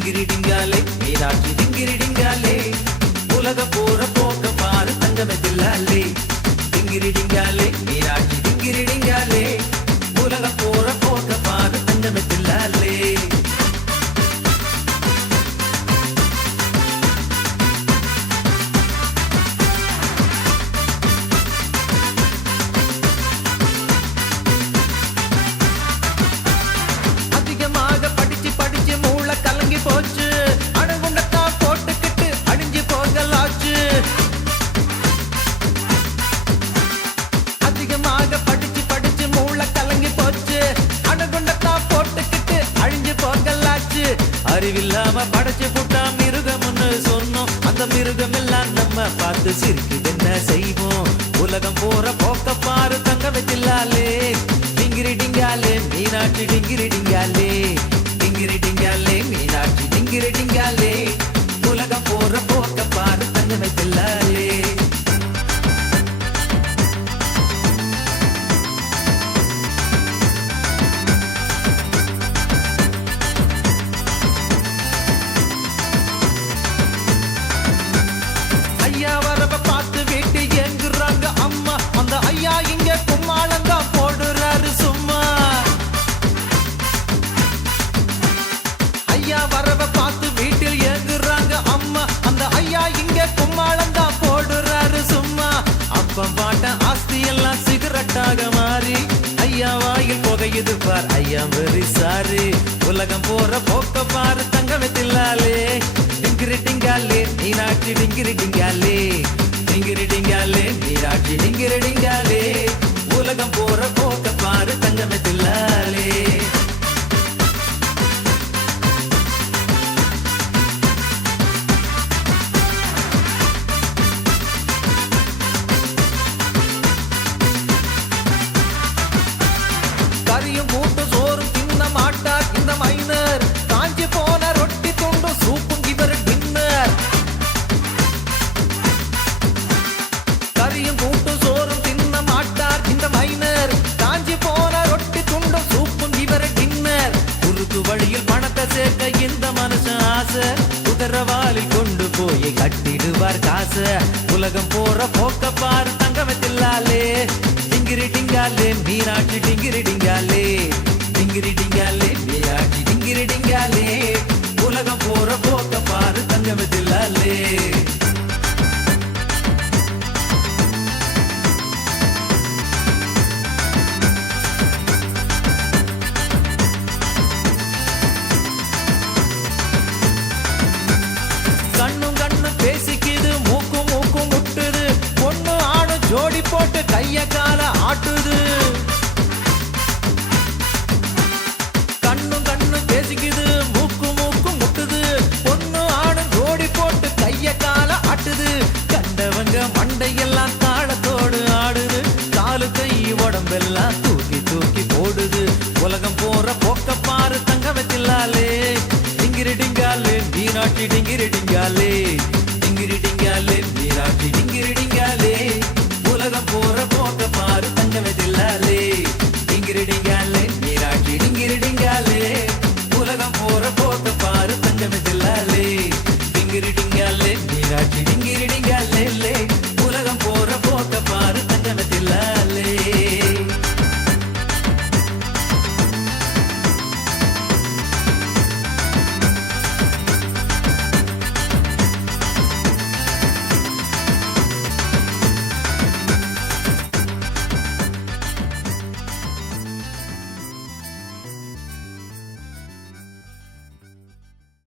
டிங்கிரிடிங்காலே மீனாட்சி டிங்கிரிடிங்காலே உலக போற போக்க பாரு தங்கமே தில்லாலே டிங்கிரிடிங்காலே மீனாட்சி டிங்கிரிடிங்காலே உலக போற போக்க பாரு தங்கமே தில்லாலே போச்சு அணுகுண்டத்தா போட்டுக்கிட்டு அழிஞ்சு போகலாச்சு அதிகமாக படிச்சு மூளை கலங்கி போச்சு அணுகுண்டத்தா போட்டுக்கிட்டு அழிஞ்சு போகலாச்சு அறிவில்லாம படைச்சு புட்டா மிருகம்னு சொன்னோம் அந்த மிருகம் எல்லாம் நம்ம பார்த்து சிரிக்குது என்ன செய்வோம் உலகம் போற போக்க பாரு தங்கமே தில்லாலே டிங்கிரிடிங்காலே மீனாட்சி டிங்கிரிடிங்காலே டிங்கிரிடிங்காலே மீனாட்சி டிங்கிரிடிங்காலே உலகம் போற போக்க பாரு தங்கமே தில்லாலே ஐயா வரவ பார்த்து வீட்டு எங்குறாங்க அம்மா அந்த ஐயா இங்க கும்மாளந்தான் போடுறாரு சும்மா ஐயா வரவ பார்த்து வீட்டில் ஏங்குறாங்க அம்மா அந்த ஐயா இங்க கும்மாளந்தான் போடுறாரு சும்மா அப்பம் பாட்ட ஆஸ்தி எல்லாம் சிகரெட்டாக மாறி ஐயா வாயில் புகையுது பார் ஐயா வெரி சாரி உலகம் போற போக்க பாரு தங்கமே தில்லாலே டிங்கிரிடிங்காலே மீனாட்சி டிங்கிரிடிங்காலே டிங்கிரிடிங்காலே மீனாட்சி டிங்கிரிடிங்காலே உலகம் போற போக்க பாரு தங்கமே தில்லாலே கரியும் மூட்டு சோறும் தின்ன மாட்டார் இந்த மைனர் காஞ்சி போன ரொட்டி துண்டும் சூப்பும் இவர் டின்னர் கரியும் மூட்டு சோறும் தின்ன மாட்டார் இந்த மைனர் காஞ்சி போன ரொட்டி துண்டும் சூப்பும் இவர் டின்னர் குறுக்கு வழியில் பணத்தை சேர்க்க இந்த மனுஷன் ஆசை குதிரவாலில் கொண்டு போய் கட்டிடுவார் காசு உலகம் போற போக்க பாரு தங்கமே தில்லாலே டிங்கிரிடிங்காலே மீனாட்சி டிங்கிரிடிங்காலே டிங்கிரிடிங்காலே மீனாட்சி டிங்கிரிடிங்காலே உலகம் போற போக்க பாரு தங்கமே தில்லாலே கண்ணும் கண்ணும் பேசிக்குது மூக்கு முட்டுது பொண்ணு ஆணு ஜோடி போட்டு கைய கால ஆட்டுது கண்ணும் கண்ணும் பேசிக்குது மூக்கு முட்டுது பொண்ணு ஆணு ஜோடி போட்டு கைய கால ஆட்டுது கண்டவங்க மண்டையெல்லாம் தாளத்தோடு ஆடுது காலு கை உடம்பெல்லாம் தூக்கி போடுது உலகம் போற போக்க பாரு தங்கமே தில்லாலே டிங்கிரிடிங்காலே மீனாட்சி டிங்கிரிடிங்காலே